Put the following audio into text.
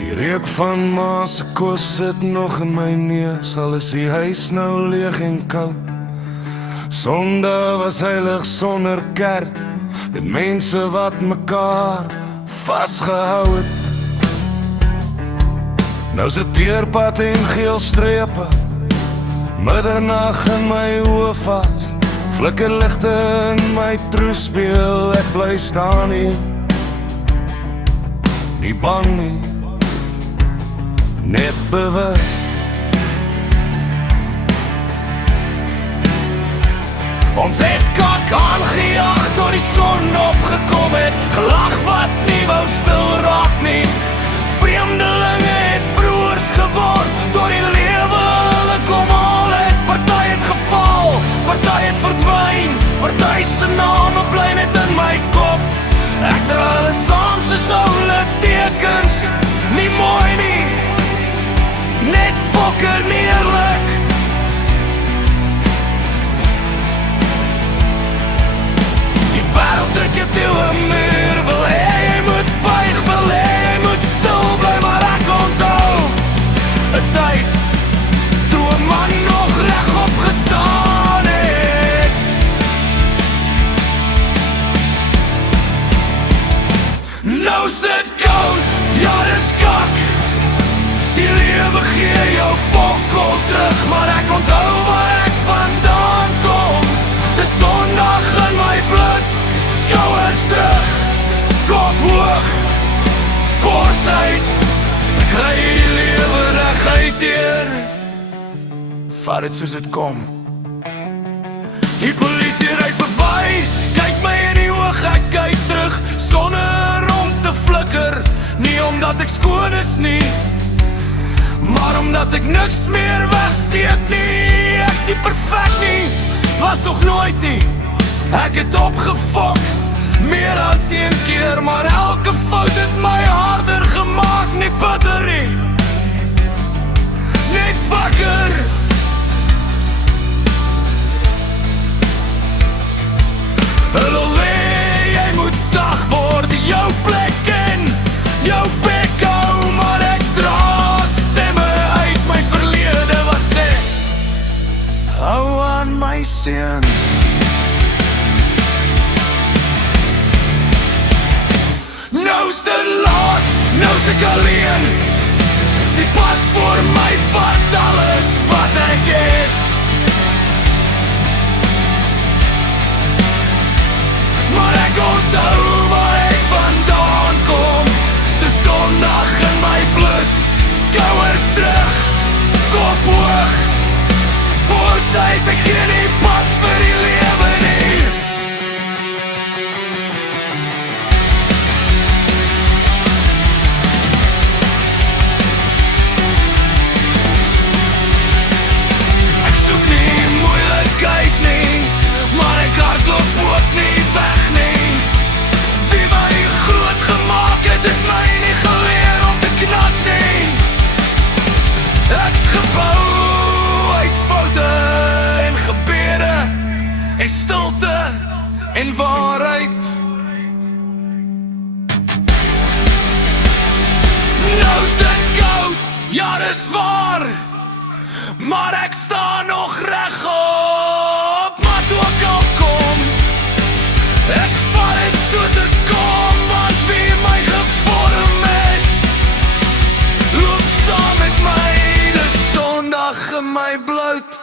Die reuk van ma se kos sit nog in my neus, al is die huis nou leeg en koud. Sondag was heilig sonder kerk, met mense wat mekaar vasgehou het. Nou se teerpad en geel strepe, middernag in my oë vas. Flikkerligte in my troespeel, ek bly staan hier. Nie bang nie, net bewus. Ons het kak aangejaag tot die son opgekom het, gelag wat nie wou stil raak nie. Vreemdelinge het broers geword, tot die lewe hulle kom haal het. Party het geval, party het verdwyn, party se name bly net in my kop. Ek dra hulle saam soos oule tekens, nie mooi nie, net fokker neerlik. Die wêreld druk jou teen 'n muur, wil hê jy moet buig, wil hê jy moet stil bly, maar ek onthou 'n tyd toe 'n man nog regop gestaan het. Nou sit koud, ja dis kak, die lewe gee jou fokol terug, maar ek onthou waar ek vandaan kom. Dis Sondag in my bloed, skouers terug, kop hoog, bors uit. Ek ry die lewe reguit deur, vat dit soos dit kom. Die polisie ry verby, kyk my in die oog, ek kyk terug, sonder om te flikker. Nie omdat ek skoon is nie, maar omdat ek niks meer wegsteek nie. Ek is nie perfek nie, was nog nooit nie. Ek het opgefok, meer as een keer, maar elke fout het my harder gemaak. Nie bitter nie, net wakker. Hulle wil jy moet sag word, jou plek in jou bek hou, maar ek dra stemme uit my verlede wat sê, hou aan my seun. Nou's te laat, nou's ek alleen. Die pad voor my vat alles wat ek het. Maar ek onthou waar ek vandaan kom. Dis Sondag in my bloed, skouers terug, kop hoog, bors uit. Ek gee nie pad vir die lewe nie. Ek soek nie moeilikheid nie, maar ek hardloop ook nie weg nie. Wie my groot gemaak het, het my nie geleer om te knap nie. Ek's gebou uit foute en gebede en stilte en waarheid. Nou's dit koud, ja dis waar, maar ek sta nog regop. Maar toe ek al kom, ek vat het soos het kom, want wie my gevorm het, loop saam met my. Dis Sondag in my bloed,